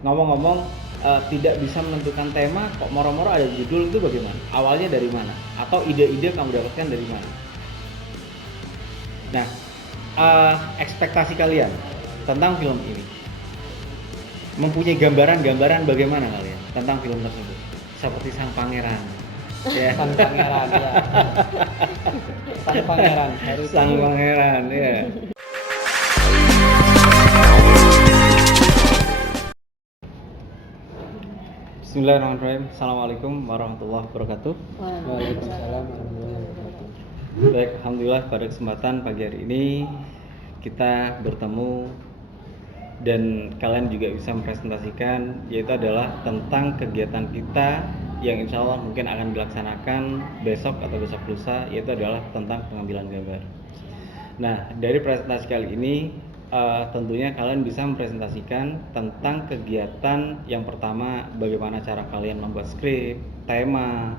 Ngomong-ngomong, tidak bisa menentukan tema, kok moro-moro ada judul, itu bagaimana? Awalnya dari mana? Atau ide-ide kamu dapatkan dari mana? Nah, ekspektasi kalian tentang film ini, mempunyai gambaran-gambaran bagaimana kalian tentang film tersebut? Seperti sang pangeran, ya. Sang pangeran ya. Sang pangeran harus Sang pangeran, ya. Bismillahirrahmanirrahim. Assalamualaikum warahmatullahi wabarakatuh. Waalaikumsalam warahmatullahi wabarakatuh. Baik, alhamdulillah pada kesempatan pagi hari ini kita bertemu dan kalian juga bisa mempresentasikan, yaitu adalah tentang kegiatan kita yang insya Allah mungkin akan dilaksanakan besok atau besok lusa, yaitu adalah tentang pengambilan gambar. Nah, dari presentasi kali ini tentunya kalian bisa mempresentasikan tentang kegiatan yang pertama, bagaimana cara kalian membuat skrip, tema,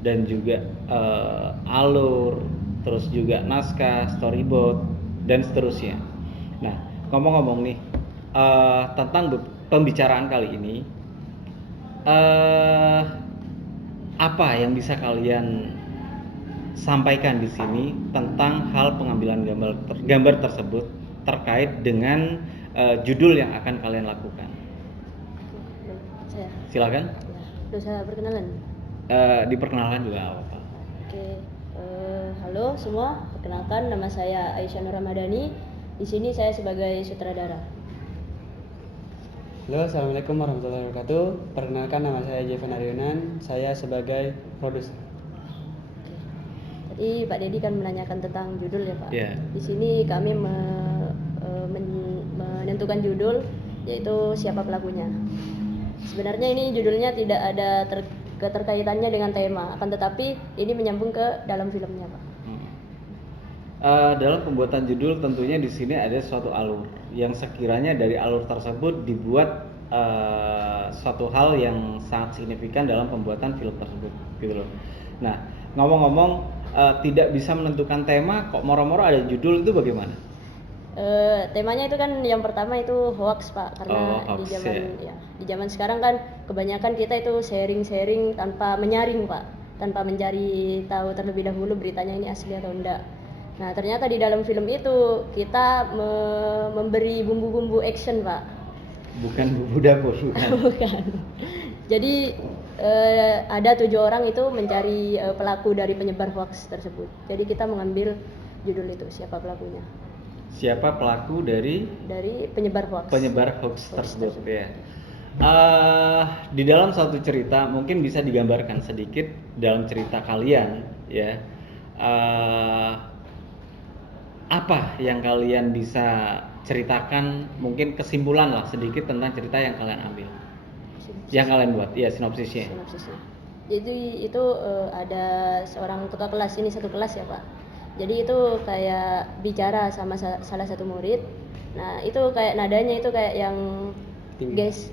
dan juga alur, terus juga naskah, storyboard, dan seterusnya. Nah, ngomong-ngomong nih tentang pembicaraan kali ini, apa yang bisa kalian sampaikan di sini tentang hal pengambilan gambar tersebut terkait dengan judul yang akan kalian lakukan? Saya. Silakan. Saya perkenalan. Diperkenalkan juga apa-apa. Oke, halo semua. Perkenalkan, nama saya Aisyah Nur Ramadhani. Di sini saya sebagai sutradara. Halo, assalamualaikum warahmatullahi wabarakatuh. Perkenalkan, nama saya Jevan Aryonan. Saya sebagai produser. Tadi Pak Dedi kan menanyakan tentang judul ya Pak. Yeah. Di sini kami menentukan judul, yaitu siapa pelakunya. Sebenarnya ini judulnya tidak ada keterkaitannya dengan tema, akan tetapi ini menyambung ke dalam filmnya Pak. Dalam pembuatan judul tentunya di sini ada suatu alur yang sekiranya dari alur tersebut dibuat suatu hal yang sangat signifikan dalam pembuatan film tersebut, gitu loh. Nah, ngomong-ngomong tidak bisa menentukan tema, kok moro-moro ada judul, itu bagaimana? Temanya itu kan yang pertama itu hoax Pak, karena hoax, di zaman sekarang kan kebanyakan kita itu sharing tanpa menyaring Pak, tanpa mencari tahu terlebih dahulu beritanya ini asli atau enggak. Nah, ternyata di dalam film itu kita memberi bumbu-bumbu action Pak. Bukan bumbu dapur, bukan. Bukan. Jadi ada 7 orang itu mencari pelaku dari penyebar hoax tersebut. Jadi kita mengambil judul itu, siapa pelakunya. Siapa pelaku dari penyebar hoax. Penyebar hoax tersebut ya. Di dalam satu cerita mungkin bisa digambarkan sedikit dalam cerita kalian ya. Apa yang kalian bisa ceritakan, mungkin kesimpulan lah sedikit tentang cerita yang kalian ambil, yang kalian buat, ya sinopsisnya. Jadi itu ada seorang ketua kelas, ini satu kelas ya Pak. Jadi itu kayak bicara sama salah satu murid. Nah itu kayak nadanya itu kayak yang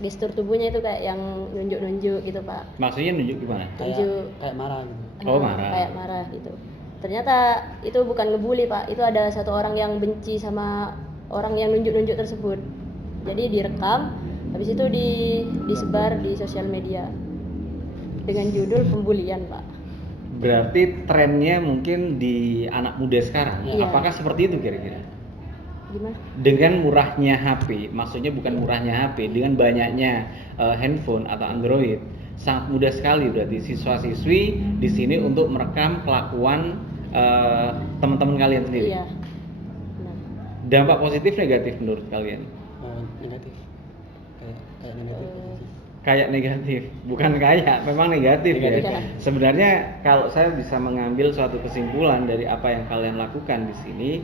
gestur tubuhnya itu kayak yang nunjuk-nunjuk gitu Pak. Maksudnya nunjuk gimana? Kayak marah gitu. Marah. Kayak marah gitu. Ternyata itu bukan ngebully Pak, itu ada satu orang yang benci sama orang yang nunjuk-nunjuk tersebut. Jadi direkam, habis itu disebar di sosial media dengan judul pembulian Pak. Berarti trennya mungkin di anak muda sekarang, Iya. Apakah seperti itu kira-kira? Gimana? Dengan murahnya HP, maksudnya bukan murahnya HP, dengan banyaknya handphone atau Android, sangat mudah sekali berarti siswa-siswi di sini untuk merekam kelakuan teman-teman kalian sendiri. Iya. Benar. Dampak positif negatif menurut kalian? Negatif. Kayak negatif. Kayak negatif, bukan kayak, memang negatif ya. Sebenarnya kalau saya bisa mengambil suatu kesimpulan dari apa yang kalian lakukan di sini,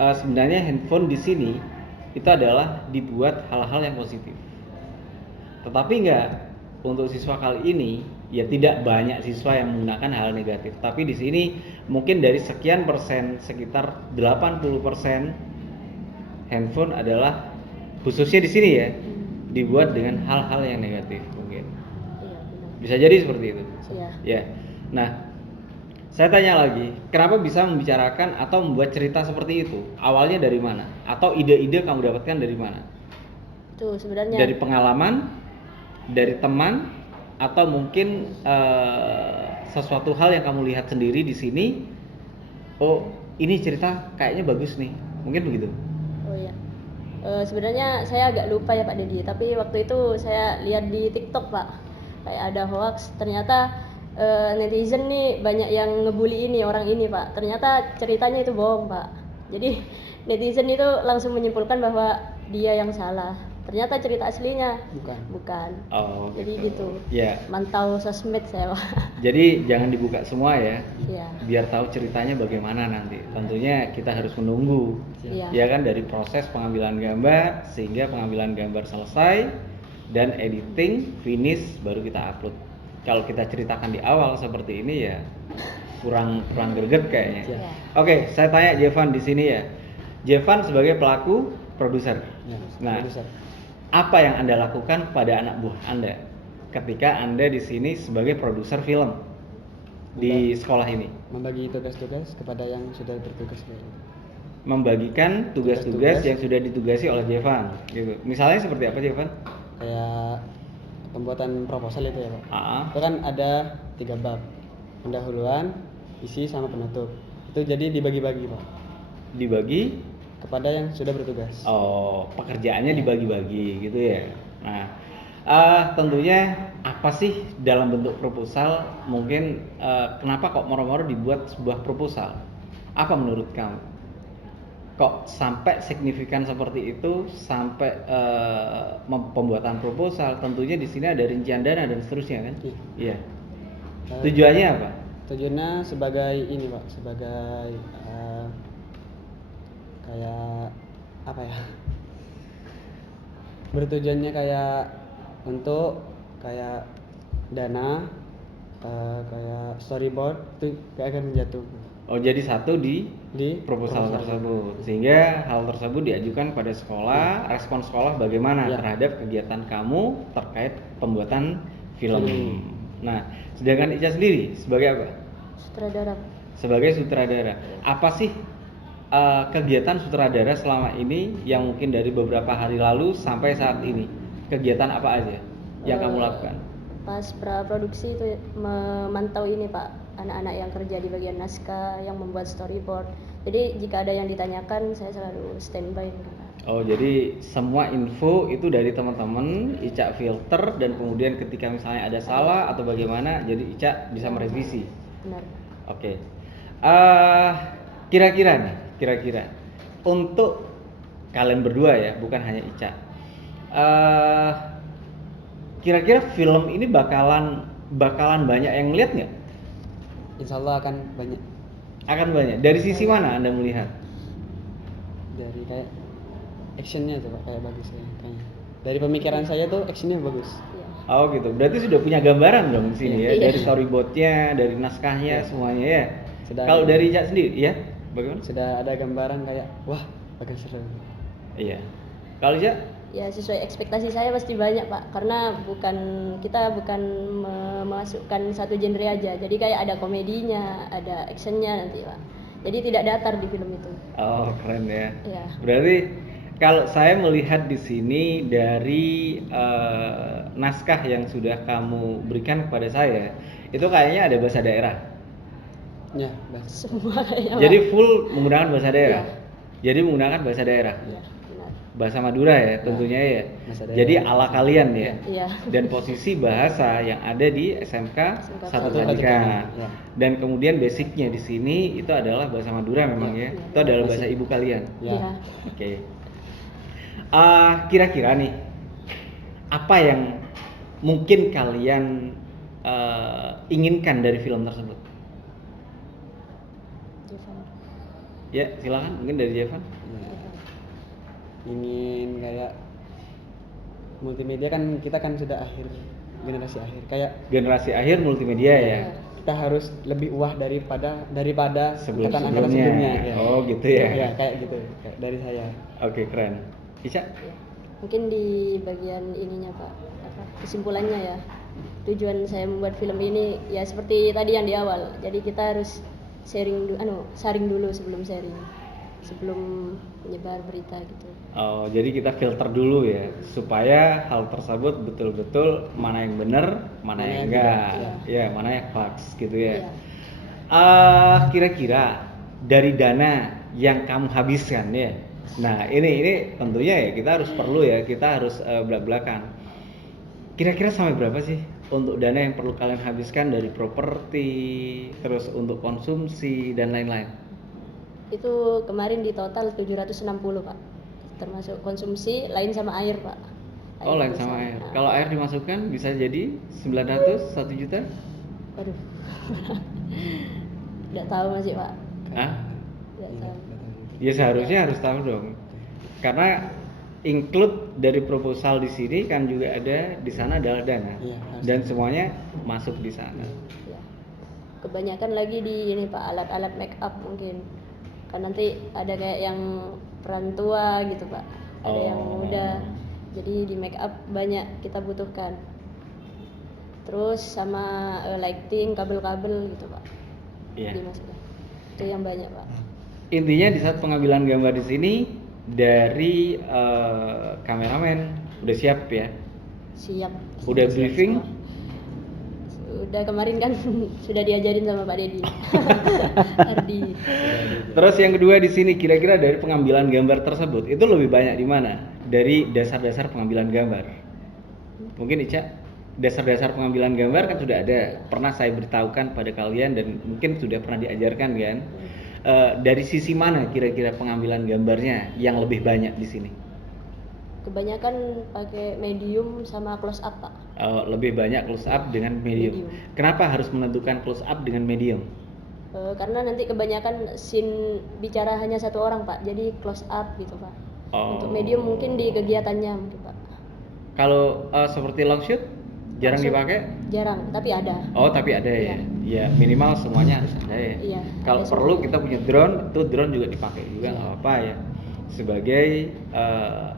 sebenarnya handphone di sini itu adalah dibuat hal-hal yang positif. Tetapi enggak, untuk siswa kali ini ya tidak banyak siswa yang menggunakan hal negatif. Tapi di sini mungkin dari sekian persen, sekitar 80% handphone adalah, khususnya di sini ya, dibuat dengan hal-hal yang negatif mungkin. Iya, benar. Bisa jadi seperti itu. Iya. Ya. Nah, saya tanya lagi, kenapa bisa membicarakan atau membuat cerita seperti itu? Awalnya dari mana? Atau ide-ide kamu dapatkan dari mana? Itu sebenarnya Dari pengalaman, dari teman, atau mungkin sesuatu hal yang kamu lihat sendiri di sini. Oh, ini cerita kayaknya bagus nih. Mungkin begitu. oh iya. Sebenarnya saya agak lupa ya Pak Dedi, tapi waktu itu saya lihat di TikTok Pak, kayak ada hoax. Ternyata netizen nih banyak yang ngebully ini orang ini Pak. Ternyata ceritanya itu bohong Pak. Jadi netizen itu langsung menyimpulkan bahwa dia yang salah. Ternyata cerita aslinya bukan. Oh, Jadi gitu. Ya. Mantau sosmed saya Pak. Jadi jangan dibuka semua ya. Iya. Biar tahu ceritanya bagaimana nanti. Tentunya kita harus menunggu. Iya. Ya kan, dari proses pengambilan gambar sehingga pengambilan gambar selesai dan editing finish baru kita upload. Kalau kita ceritakan di awal seperti ini ya kurang greget kayaknya. Iya. Oke, saya tanya Jevan di sini ya. Jevan sebagai pelaku produser. Ya, Nah, produser. apa yang Anda lakukan pada anak buah Anda ketika Anda di sini sebagai produser film di sekolah ini? Membagi tugas-tugas kepada yang sudah bertugas gitu. Membagikan tugas-tugas yang sudah ditugasi oleh Jevan gitu. Misalnya seperti apa Jevan? Kayak pembuatan proposal itu ya Pak. Ah, Itu kan ada 3 bab. Pendahuluan, isi sama penutup. Itu jadi dibagi-bagi Pak dibagi. kepada yang sudah bertugas. Oh, pekerjaannya dibagi-bagi gitu ya. Nah, tentunya apa sih dalam bentuk proposal? Mungkin kenapa kok moro-moro dibuat sebuah proposal? Apa menurut kamu? Kok sampai signifikan seperti itu sampai pembuatan proposal? Tentunya di sini ada rincian dana dan seterusnya kan? Iya. Iya. Eh, Tujuannya apa? Tujuannya sebagai ini Pak, sebagai kayak apa ya? Bertujuannya kayak untuk kayak dana, kayak storyboard itu kayak akan jatuh Oh, jadi satu di di proposal tersebut, sehingga hal tersebut diajukan pada sekolah. Respon sekolah bagaimana Ya. terhadap kegiatan kamu terkait pembuatan film. Nah, sedangkan Ica sendiri sebagai apa? Sutradara. Sebagai sutradara. Apa sih kegiatan sutradara selama ini yang mungkin dari beberapa hari lalu sampai saat ini? Kegiatan apa aja yang kamu lakukan? Pas praproduksi itu memantau ini Pak, anak-anak yang kerja di bagian naskah, yang membuat storyboard. Jadi jika ada yang ditanyakan saya selalu standby. Oh, jadi semua info itu dari teman-teman Ica filter, dan kemudian ketika misalnya ada salah atau bagaimana, jadi Ica bisa merevisi. Benar. Oke. Kira-kira untuk kalian berdua ya, bukan hanya Ica. Kira-kira film ini bakalan banyak yang lihat nggak? Insya Allah akan banyak. Akan banyak. Dari sisi mana Anda melihat? Dari kayak actionnya itu Pak, kayak bagus ya, kayaknya. Dari pemikiran saya tuh actionnya bagus. Iya. Oh gitu. Berarti sudah punya gambaran dong di sini ya, Iya. dari storyboardnya, dari naskahnya, semuanya ya. Sudah Kalau ada. dari Ica sendiri, ya, bagaimana? Sudah ada gambaran kayak wah bakal seru. Iya. Kalau Ica? Ya sesuai ekspektasi saya pasti banyak Pak, karena kita bukan memasukkan satu genre aja. Jadi kayak ada komedinya, ada actionnya nanti Pak. Jadi tidak datar di film itu. Oh, keren ya. Iya. Berarti kalau saya melihat di sini dari naskah yang sudah kamu berikan kepada saya, itu kayaknya ada bahasa daerah. Ya, bahas. Semua kayaknya Pak. Jadi full menggunakan bahasa daerah. Iya. Jadi menggunakan bahasa daerah. Iya, benar. Bahasa Madura ya tentunya ya. bahasa daerah. Jadi ala kalian ya. Iya. Dan posisi bahasa yang ada di SMK Satu Satu Tandika. Ya. Dan kemudian basicnya di sini itu adalah bahasa Madura memang ya. Iya. Itu adalah bahasa ibu kalian. Ya. Iya. Oke. Kira-kira nih, apa yang mungkin kalian inginkan dari film tersebut? Jevan. Ya, silakan mungkin dari Jevan. Ya. Ingin kayak multimedia kan, kita kan sudah generasi akhir, kayak Generasi akhir multimedia ya. Iya. kita harus lebih wah daripada angkatan-angkatan Sebelumnya. sebelumnya. Ya. Oh, gitu ya. Ya, kayak gitu. Kayak dari saya. Oke, keren. Ica? Ya. Mungkin di bagian ininya Pak, kesimpulannya ya. Tujuan saya membuat film ini ya seperti tadi yang di awal. Jadi kita harus saring dulu sebelum sharing. sebelum menyebar berita gitu. Oh, jadi kita filter dulu ya, supaya hal tersebut betul-betul mana yang benar, mana yang enggak, ya, mana yang hoax gitu ya. Iya. Kira-kira dari dana yang kamu habiskan ya. Nah, ini tentunya ya kita harus perlu ya, kita harus belak-belakan. Kira-kira sampai berapa sih untuk dana yang perlu kalian habiskan dari properti, terus untuk konsumsi dan lain-lain? Itu kemarin di total 760 Pak, termasuk konsumsi lain sama air Pak. Oh, lain sama air. Kalau air dimasukkan bisa jadi 900, 1 juta? Waduh. Nggak tahu masih Pak. Hah? Nggak tahu. Ya seharusnya harus tahu dong. Karena include dari proposal di sini kan juga ada di sana adalah dana. Iya, harus. Dan semuanya masuk di sana. Ya. Kebanyakan lagi di ini Pak, alat-alat make up mungkin. Kan nanti ada kayak yang peran tua gitu Pak. Ada yang Oh. muda. Jadi di make up banyak kita butuhkan. Terus sama lighting, kabel-kabel gitu Pak. Iya. Dimasukkan. Itu yang banyak Pak. Intinya di saat pengambilan gambar di sini dari kameramen udah siap ya. Siap. Udah briefing? Udah kemarin kan sudah diajarin sama Pak Dedi. Ardi. Terus yang kedua di sini kira-kira dari pengambilan gambar tersebut itu lebih banyak di mana? Dari dasar-dasar pengambilan gambar. Mungkin Ica, dasar-dasar pengambilan gambar kan sudah ada, pernah saya beritahukan pada kalian dan mungkin sudah pernah diajarkan kan. Dari sisi mana kira-kira pengambilan gambarnya yang lebih banyak di sini? Kebanyakan pakai medium sama close up Pak. Lebih banyak close up dengan medium. Kenapa harus menentukan close up dengan medium? Karena nanti kebanyakan scene bicara hanya satu orang Pak, jadi close up gitu Pak. Untuk medium mungkin di kegiatannya mungkin Pak. Kalau seperti long shoot jarang Long shoot dipakai? Jarang, tapi ada. Oh, tapi ada ya. Ya minimal semuanya harus ada ya. Iya, Kalau ada perlu semuanya. kita punya drone, itu drone juga dipakai juga nggak apa-apa ya. Sebagai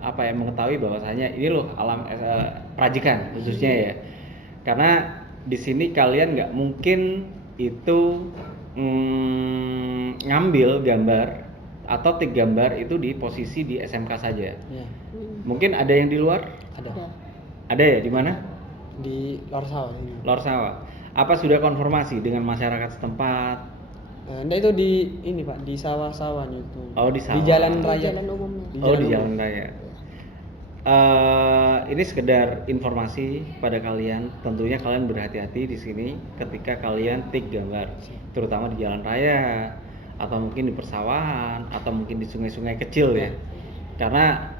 apa ya, mengetahui bahwasanya ini loh alam perajikan khususnya ya. Karena di sini kalian nggak mungkin itu ngambil gambar atau tik gambar itu di posisi di SMK saja. Iya, Mungkin ada yang di luar? ada. Ada ya, di mana? Di luar sawah ini. Lor Sawah. Apa sudah konfirmasi dengan masyarakat setempat? Enggak, itu di ini Pak, di sawah-sawah itu. Oh, di sawah. Di jalan Di raya. jalan umumnya. Di Oh, di jalan jalan raya. Ini sekedar informasi pada kalian. Tentunya kalian berhati-hati di sini ketika kalian tik gambar, terutama di jalan raya atau mungkin di persawahan atau mungkin di sungai-sungai kecil ya. Karena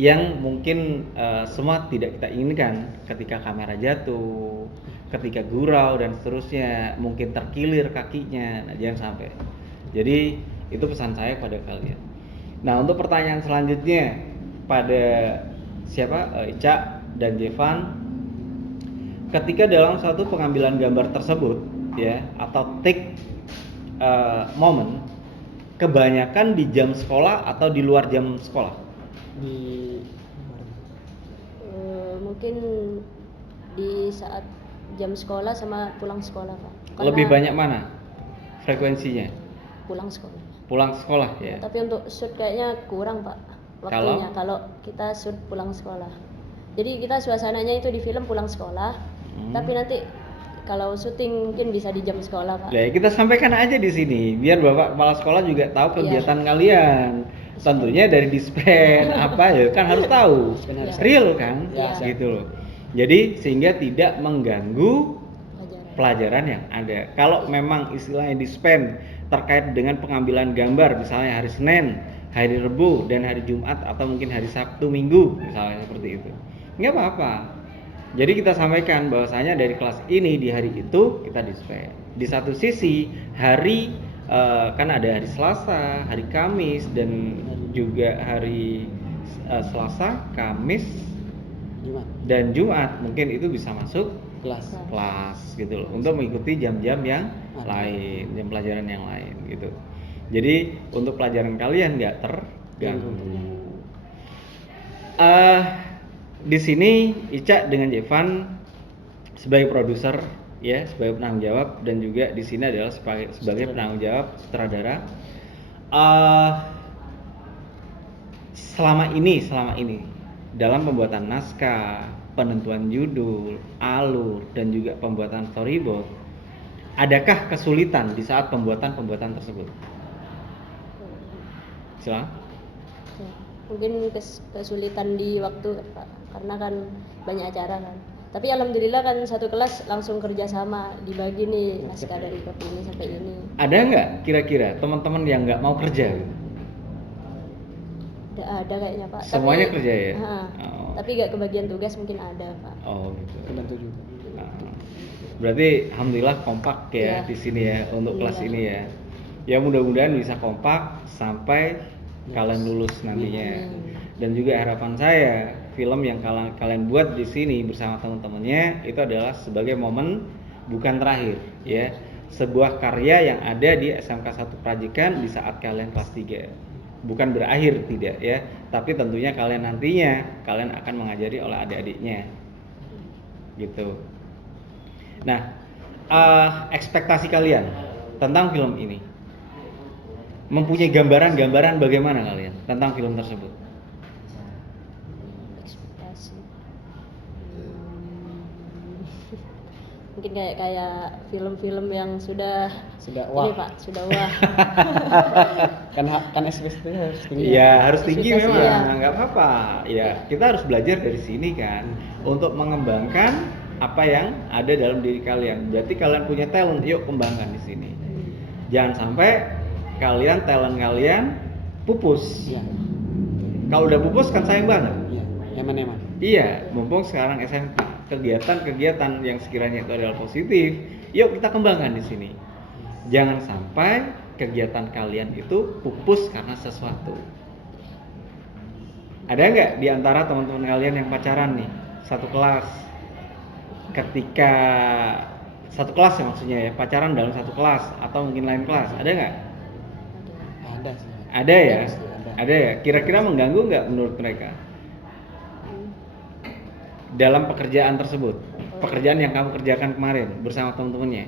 yang mungkin semua tidak kita inginkan ketika kamera jatuh, ketika gurau dan seterusnya, mungkin terkilir kakinya. Nah, jangan sampai. Jadi itu pesan saya pada kalian. Nah, untuk pertanyaan selanjutnya pada siapa? Ica dan Jevan, ketika dalam satu pengambilan gambar tersebut ya atau take momen, kebanyakan di jam sekolah atau di luar jam sekolah? di Mungkin di saat jam sekolah sama pulang sekolah Pak. Karena Lebih banyak mana frekuensinya? pulang sekolah. Pulang sekolah ya. Tapi untuk shoot kayaknya kurang Pak waktunya kalau kita shoot pulang sekolah. Jadi kita suasananya itu di film pulang sekolah, tapi nanti kalau syuting mungkin bisa di jam sekolah Pak. Nah, kita sampaikan aja di sini biar Bapak kepala sekolah juga tahu kegiatan kalian. Tentunya dari dispen apa ya kan harus tahu. Iya. Real kan? Iya. Gitu loh. Jadi sehingga tidak mengganggu Pelajaran. pelajaran yang ada. Kalau memang istilahnya dispen terkait dengan pengambilan gambar misalnya hari Senin, hari Rabu dan hari Jumat atau mungkin hari Sabtu Minggu misalnya seperti itu. Nggak apa-apa. Jadi kita sampaikan bahwasanya dari kelas ini di hari itu kita dispen. Di satu sisi hari kan ada hari Selasa, hari Kamis dan juga hari Selasa, Kamis Jumat dan Jumat mungkin itu bisa masuk kelas. kelas gitu loh untuk mengikuti jam-jam yang lain, jam pelajaran yang lain gitu. Jadi untuk pelajaran kalian nggak terganggu. Di sini Ica dengan Jevan sebagai produser ya, sebagai penanggung jawab dan juga di sini adalah sebagai penanggung jawab sutradara. eh selama ini dalam pembuatan naskah, penentuan judul, alur, dan juga pembuatan storyboard, adakah kesulitan di saat pembuatan tersebut? Silakan. Ya, mungkin kesulitan di waktu Pak, karena kan banyak acara kan. Tapi alhamdulillah kan satu kelas langsung kerjasama, dibagi nih naskah dari bab ini sampai ini. Ada nggak kira-kira teman-teman yang nggak mau kerja? Ada kayaknya Pak. Semuanya kerja ya? Oh. Tapi nggak kebagian tugas mungkin ada Pak. Oh gitu. Kebantu juga. Nah, berarti alhamdulillah kompak ya Iya. di sini ya untuk kelas Iya. ini ya. Ya mudah-mudahan bisa kompak sampai kalian lulus nantinya. Amin. Dan juga harapan saya film yang kalian buat di sini bersama teman-temannya itu adalah sebagai momen bukan terakhir ya. Sebuah karya yang ada di SMK 1 Prajikan di saat kalian kelas 3. Bukan berakhir tidak ya, tapi tentunya kalian nantinya kalian akan mengajari oleh adik-adiknya. Gitu. Nah, ekspektasi kalian tentang film ini, mempunyai gambaran bagaimana kalian tentang film tersebut? Ekspektasi. Mungkin kayak film-film yang sudah wah. ini Pak, sudah wah. kan ekspektasinya harus tinggi. Iya harus tinggi Ekspektasi, memang, ya. nggak apa-apa. Ya kita harus belajar dari sini kan, untuk mengembangkan apa yang ada dalam diri kalian. Berarti kalian punya talent, yuk kembangkan di sini. Jangan sampai talent kalian pupus. Iya. Kalau udah pupus kan sayang banget. Iya. Eman. Iya, mumpung sekarang SMP kegiatan-kegiatan yang sekiranya itu adalah positif, yuk kita kembangkan di sini. Jangan sampai kegiatan kalian itu pupus karena sesuatu. Ada nggak di antara teman-teman kalian yang pacaran nih satu kelas? Ketika satu kelas ya maksudnya ya, pacaran dalam satu kelas atau mungkin lain kelas, ada nggak? Ada sih. Ada ya, Ada. ada ya. Kira-kira mengganggu nggak menurut mereka dalam pekerjaan tersebut? Pekerjaan yang kamu kerjakan kemarin bersama teman-temannya?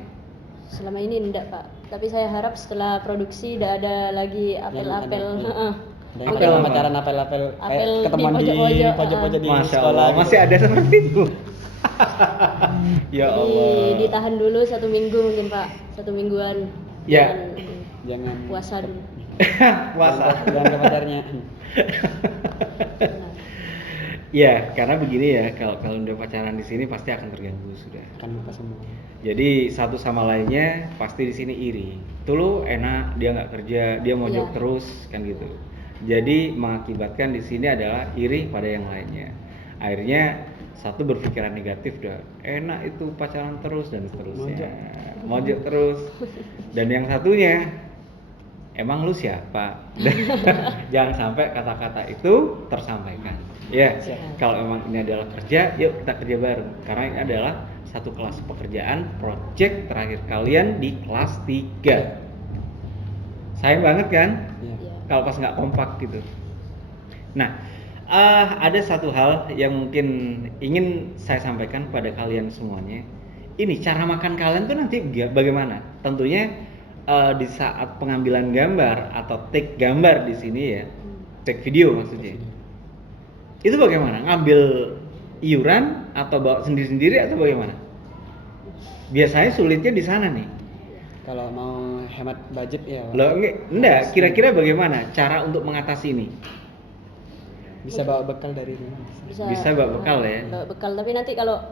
Selama ini enggak Pak, tapi saya harap setelah produksi tidak ada lagi apel-apel. Yang ada, Heeh. Ada Apel yang apa? pacaran apel-apel Apel kayak di ketemuan di pojok-pojok, pojok-pojok di Masya sekolah. Allah, gitu. masih ada seperti itu. Ya Jadi Allah. ditahan dulu 1 minggu mungkin Pak, 1 mingguan. Ya. Jangan Puasa dulu. Puasa. Jangan ke pacarnya. Nah, Ya, karena begini ya, kalau udah pacaran di sini pasti akan terganggu sudah. Kan lupa semua. Jadi satu sama lainnya pasti di sini iri. Tuh lu enak, dia nggak kerja, dia mojok Iya. terus kan gitu. Jadi mengakibatkan di sini adalah iri pada yang lainnya. Akhirnya satu berpikiran negatif dah, enak itu pacaran terus dan seterusnya. Mojok terus. Dan yang satunya, emang lu siapa? Jangan sampai kata-kata itu tersampaikan. Ya, kalau emang ini adalah kerja, yuk kita kerja bareng. Karena ini adalah satu kelas pekerjaan project terakhir kalian di kelas 3. Sayang banget kan? Iya. iya. Kalau pas nggak kompak gitu. Nah, ada satu hal yang mungkin ingin saya sampaikan pada kalian semuanya. Ini cara makan kalian tuh nanti bagaimana? Tentunya di saat pengambilan gambar atau take gambar di sini ya, take video maksudnya. Itu bagaimana? Ngambil iuran atau bawa sendiri-sendiri atau bagaimana? Biasanya sulitnya di sana nih. Kalau mau hemat budget ya Pak. Loh, enggak, kira-kira bagaimana cara untuk mengatasi ini? Bisa bawa bekal dari rumah. Bisa bawa bekal ya? Bawa bekal, tapi nanti kalau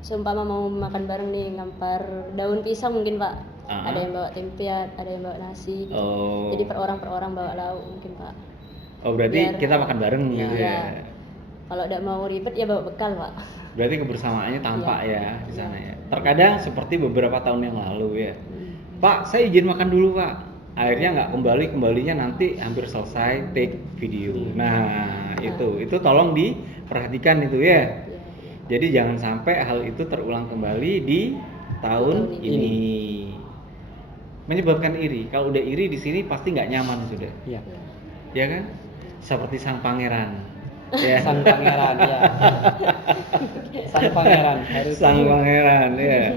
seumpama mau makan bareng nih, ngampar daun pisang mungkin Pak. Ah. Ada yang bawa tempe, ada yang bawa nasi gitu. Oh. Jadi per orang bawa lauk mungkin Pak. Oh, berarti Biar- kita makan bareng Iya. gitu ya. Kalau udah mau ribet ya bawa bekal Pak. Berarti kebersamaannya tampak Iya. ya di sana ya. Terkadang seperti beberapa tahun yang lalu ya. Pak, saya izin makan dulu Pak. Akhirnya nggak kembalinya nanti hampir selesai take video. Nah itu tolong diperhatikan itu ya. Iya, iya. Jadi jangan sampai hal itu terulang kembali di tahun Tahun ini. Menyebabkan iri. Kalau udah iri di sini pasti nggak nyaman sudah, Iya. ya kan? Seperti sang pangeran. Ya. Sang pangeran ya. Sang pangeran harus Sang pangeran ya.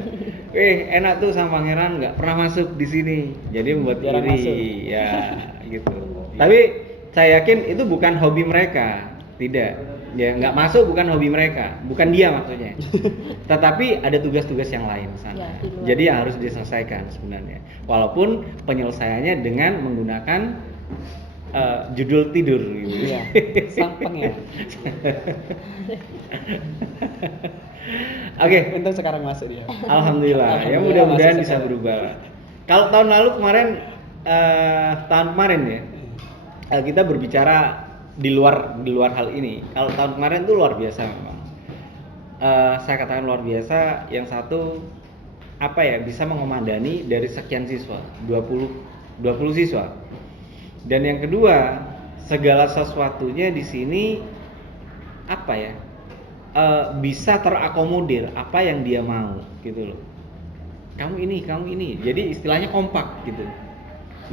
Enak tuh sang pangeran nggak pernah masuk di sini. Jadi membuat Jarang iri. masuk. Ya, gitu. Tapi saya yakin itu bukan hobi mereka, tidak. Ya nggak masuk, bukan hobi mereka, bukan dia maksudnya. Tetapi ada tugas-tugas yang lain di sana. Ya, di luar. Jadi yang harus diselesaikan sebenarnya. Walaupun penyelesaiannya dengan menggunakan judul tidur gitu. Iya. Sampeng ya. Oke, Untung sekarang masuk dia. alhamdulillah. Ya Alhamdulillah mudah-mudahan masuk bisa sekarang. berubah. Kalau tahun lalu kemarin tahun kemarin ya kita berbicara di luar hal ini. Kalau tahun kemarin tuh luar biasa memang. Saya katakan luar biasa. Yang satu apa ya, bisa mengomandani dari sekian siswa, 20 siswa. Dan yang kedua, segala sesuatunya di sini apa ya? Bisa terakomodir apa yang dia mau gitu loh. Kamu ini. Jadi istilahnya kompak gitu.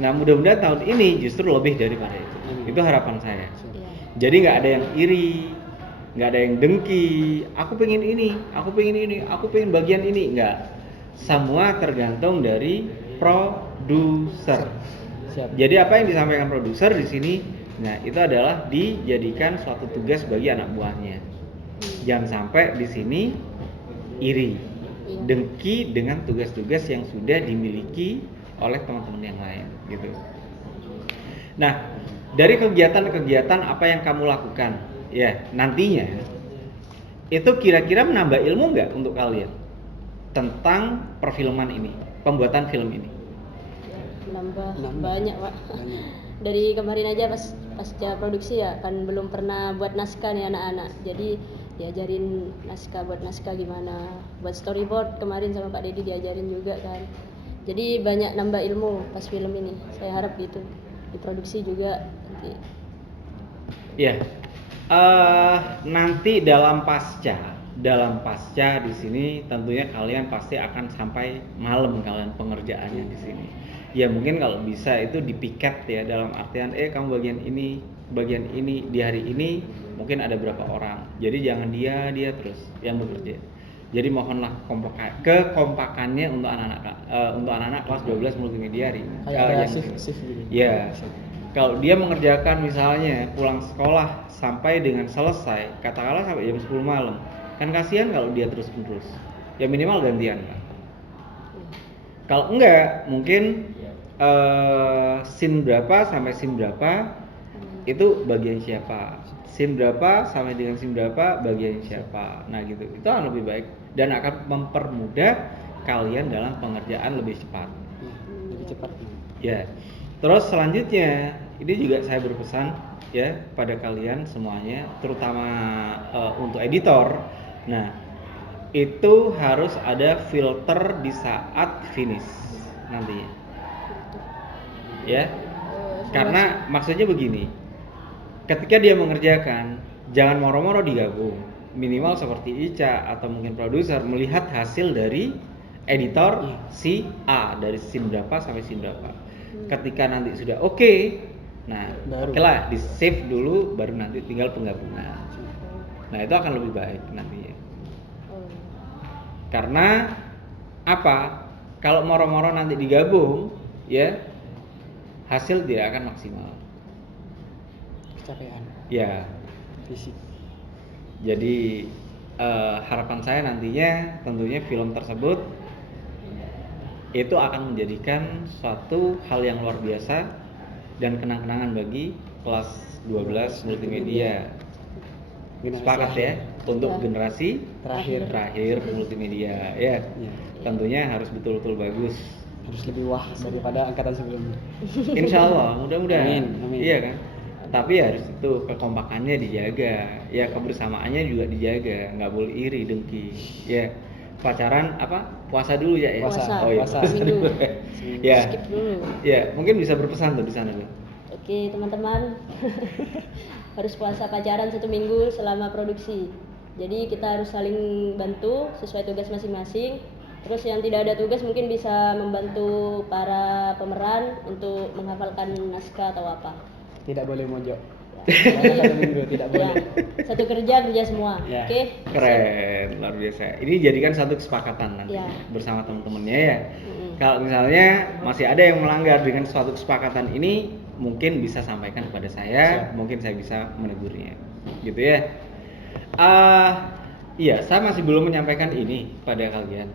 Nah, mudah-mudahan tahun ini justru lebih daripada itu. Itu harapan saya. Iya. Jadi nggak ada yang iri, nggak ada yang dengki. Aku pengen ini, aku pengen bagian ini. Nggak. Semua tergantung dari produser. Siap. Jadi apa yang disampaikan produser di sini, nah itu adalah dijadikan suatu tugas bagi anak buahnya. Jangan sampai di sini iri, Iya. dengki dengan tugas-tugas yang sudah dimiliki oleh teman-teman yang lain, gitu. Nah, dari kegiatan-kegiatan apa yang kamu lakukan, ya nantinya itu kira-kira menambah ilmu nggak untuk kalian tentang perfilman ini, pembuatan film ini? Nambah Nambah. banyak, Pak. Banyak. Dari kemarin aja pasca produksi ya, kan belum pernah buat naskah nih anak-anak. Jadi diajarin buat naskah gimana, buat storyboard kemarin sama Pak Dedi diajarin juga kan. Jadi banyak nambah ilmu pas film ini. Saya harap gitu. Diproduksi juga nanti. Ya, nanti dalam pasca di sini tentunya kalian pasti akan sampai malam kalian pengerjaannya di sini. Ya mungkin kalau bisa itu dipiket ya, dalam artian kamu bagian ini di hari ini mungkin ada berapa orang. Jadi jangan dia terus yang bekerja. Jadi mohonlah kekompakannya untuk anak-anak kelas 12 multimedia hari ini. Kayak ada yang shift gitu. Ya, kalau dia mengerjakan misalnya pulang sekolah sampai dengan selesai, katakanlah sampai jam 10 malam, kan kasihan kalau dia terus-menerus. Ya minimal gantian kan. Kalau enggak, mungkin scene berapa sampai scene berapa itu bagian siapa, scene berapa sampai dengan scene berapa bagian siapa. Nah gitu, itu akan lebih baik dan akan mempermudah kalian dalam pengerjaan lebih cepat. Lebih cepat. Ya, terus selanjutnya ini juga saya berpesan ya pada kalian semuanya, terutama untuk editor. Nah, itu harus ada filter di saat finish nantinya. Ya, karena maksudnya begini, ketika dia mengerjakan, jangan moro-moro digabung. Minimal seperti Ica atau mungkin produser melihat hasil dari editor si A dari scene berapa sampai scene berapa. Ketika nanti sudah oke, nah Baru. oke lah di save dulu, baru nanti tinggal penggabungan. Nah itu akan lebih baik nantinya. Oh. Karena apa? Kalau moro-moro nanti digabung, ya hasil tidak akan maksimal. Kecapean. Ya, Fisik. jadi harapan saya nantinya tentunya film tersebut itu akan menjadikan suatu hal yang luar biasa dan kenang-kenangan bagi kelas 12 multimedia. Generasi Sepakat ya untuk Ya. generasi Terakhir. multimedia ya. Ya. Tentunya harus betul-betul bagus. Harus lebih wah daripada angkatan sebelumnya. Insya Allah, mudah-mudahan. Amin. Iya kan? Tapi harus itu kekompakannya dijaga, ya kebersamaannya juga dijaga, nggak boleh iri dengki. Ya pacaran apa? Puasa dulu ya? Puasa. Oh iya, Puasa. puasa dulu. Seminggu. Ya, Skip dulu. ya mungkin bisa berpesan tuh di sana tuh. Oke teman-teman, harus puasa pacaran 1 minggu selama produksi. Jadi kita harus saling bantu sesuai tugas masing-masing. Terus yang tidak ada tugas mungkin bisa membantu para pemeran untuk menghafalkan naskah atau apa. Tidak boleh mojok. Selama 1 minggu tidak boleh. Ya, satu kerja semua. Ya. Oke. Keren, luar biasa. Ini jadikan satu kesepakatan nanti Ya. bersama teman-temannya ya. Mm-mm. Kalau misalnya masih ada yang melanggar dengan suatu kesepakatan ini, mungkin bisa sampaikan kepada saya, mungkin saya bisa menegurnya, gitu ya. Iya, saya masih belum menyampaikan ini pada kalian.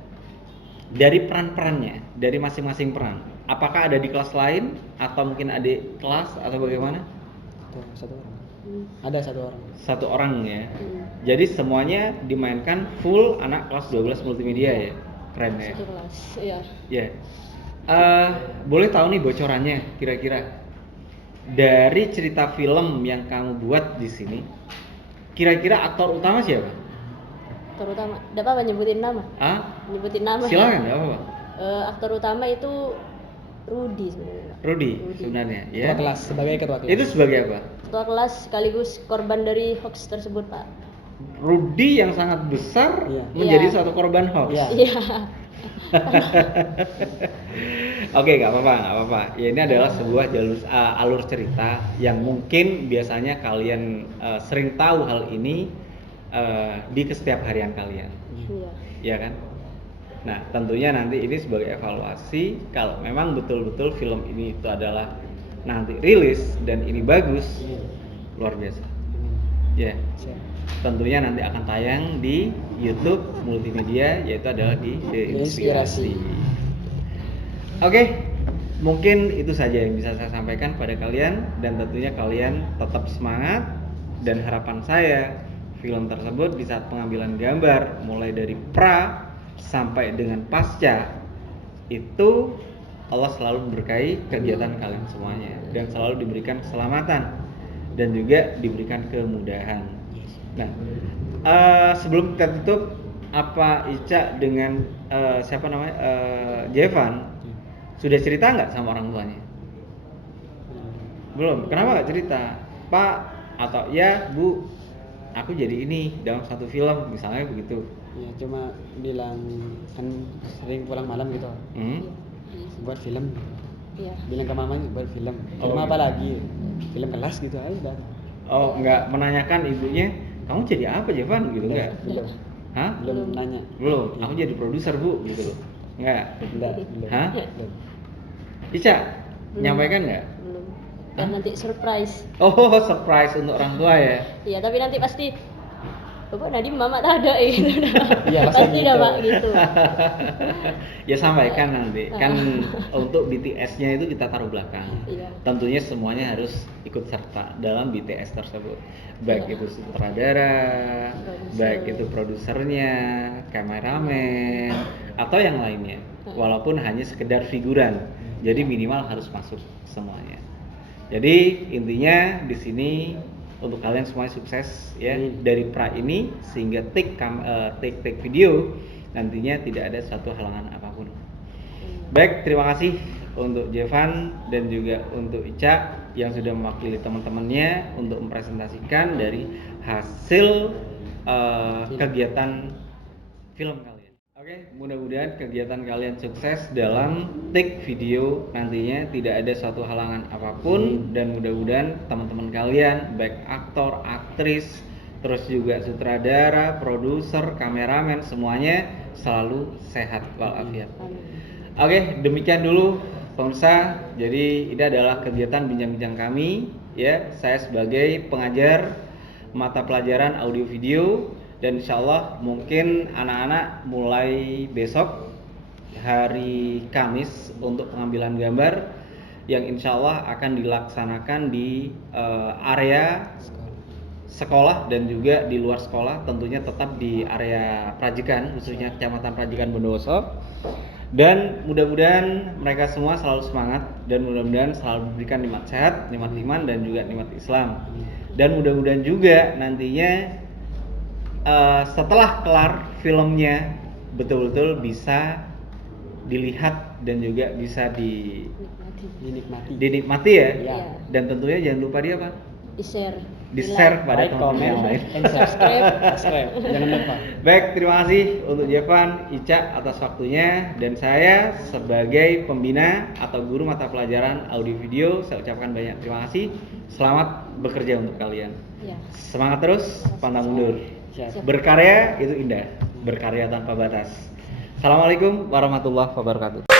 Dari peran-perannya, dari masing-masing peran, apakah ada di kelas lain atau mungkin adik kelas atau bagaimana? Satu orang. Ada satu orang. Satu orang ya. Jadi semuanya dimainkan full anak kelas 12 multimedia ya. Keren ya. Satu kelas, iya. Ya. Boleh tahu nih bocorannya kira-kira dari cerita film yang kamu buat di sini. Kira-kira aktor utama siapa? Terutama, tidak apa-apa nyebutin nama. Nyebutin nama. Silakan, enggak apa-apa. Aktor utama itu Rudy sebenarnya. Rudy sebenarnya, ya. Ketua kelas, sebagai ketua kelas. Itu sebagai apa? Ketua kelas sekaligus korban dari hoax tersebut, Pak. Rudy yang sangat besar Iya. menjadi Iya. suatu korban hoax. Iya. Iya. Oke, nggak apa-apa. Ya, ini adalah sebuah alur cerita yang mungkin biasanya kalian sering tahu hal ini di kesetiap harian kalian, Iya. ya kan? Nah, tentunya nanti ini sebagai evaluasi kalau memang betul-betul film ini itu adalah nanti rilis dan ini bagus, luar biasa. Ya, Siap. tentunya nanti akan tayang di YouTube multimedia, yaitu adalah di The Inspirasi. Oke, mungkin itu saja yang bisa saya sampaikan pada kalian, dan tentunya kalian tetap semangat, dan harapan saya film tersebut di saat pengambilan gambar mulai dari pra sampai dengan pasca itu Allah selalu memberkahi kegiatan kalian semuanya dan selalu diberikan keselamatan dan juga diberikan kemudahan. Nah, sebelum kita tutup, apa Ica dengan siapa namanya Jevan sudah cerita nggak sama orang tuanya? Belum. Kenapa nggak cerita, Pak atau ya Bu? Aku jadi ini dalam satu film, misalnya begitu. Ya cuma bilang kan sering pulang malam gitu. Buat film. Iya. Bilang ke mamanya buat film. Oh, Film apa gitu. lagi? Film kelas gitu aja udah. Oh, nggak menanyakan ibunya, kamu jadi apa Jevan gitu nggak? Belum. Hah? Belum nanya. Belum. Aku jadi produser Bu gitu loh. Nggak. Belum. Hah? Belum. Ica, Belum. nyampaikan nggak? Belum. Dan nanti surprise. Oh, surprise untuk orang tua ya. Iya, tapi nanti pasti Bapak Nadiem mama tak ada gitu. Iya, pasti pasti dah gitu. Pak gitu. Ya sampaikan nanti. Kan untuk BTS-nya itu kita taruh belakang. Iya. Tentunya semuanya harus ikut serta dalam BTS tersebut. Baik Iya. itu sutradara, Produser. baik itu produsernya, kameramen, atau yang lainnya. Walaupun hanya sekedar figuran. Jadi minimal harus masuk semuanya. Jadi intinya di sini untuk kalian semuanya sukses ya dari pra ini sehingga take video nantinya tidak ada suatu halangan apapun. Baik, terima kasih untuk Jevan dan juga untuk Ica yang sudah mewakili teman-temannya untuk mempresentasikan dari hasil kegiatan film kalian. Oke, mudah-mudahan kegiatan kalian sukses dalam take video nantinya tidak ada suatu halangan apapun dan mudah-mudahan teman-teman kalian baik aktor, aktris, terus juga sutradara, produser, kameramen semuanya selalu sehat walafiat. Oke, demikian dulu pemirsa. Jadi ini adalah kegiatan bincang-bincang kami ya. Saya sebagai pengajar mata pelajaran audio video. Dan insya Allah mungkin anak-anak mulai besok hari Kamis untuk pengambilan gambar yang insya Allah akan dilaksanakan di area sekolah dan juga di luar sekolah, tentunya tetap di area Prajikan, khususnya Kecamatan Prajikan Bondowoso. Dan mudah-mudahan mereka semua selalu semangat dan mudah-mudahan selalu diberikan nikmat sehat, nikmat iman dan juga nikmat Islam. Dan mudah-mudahan juga nantinya setelah kelar filmnya betul-betul bisa dilihat dan juga bisa dinikmati ya. Iya. Dan tentunya jangan lupa dia apa? Di-share Pada Like, teman-teman yang comment, lain. and subscribe. Jangan lupa. Baik, terima kasih untuk Jevan, Ica atas waktunya, dan saya sebagai pembina atau guru mata pelajaran audio video saya ucapkan banyak terima kasih. Selamat bekerja untuk kalian. Ya. Semangat terus, pantang mundur. Siap. Berkarya itu indah, berkarya tanpa batas. Assalamualaikum warahmatullahi wabarakatuh.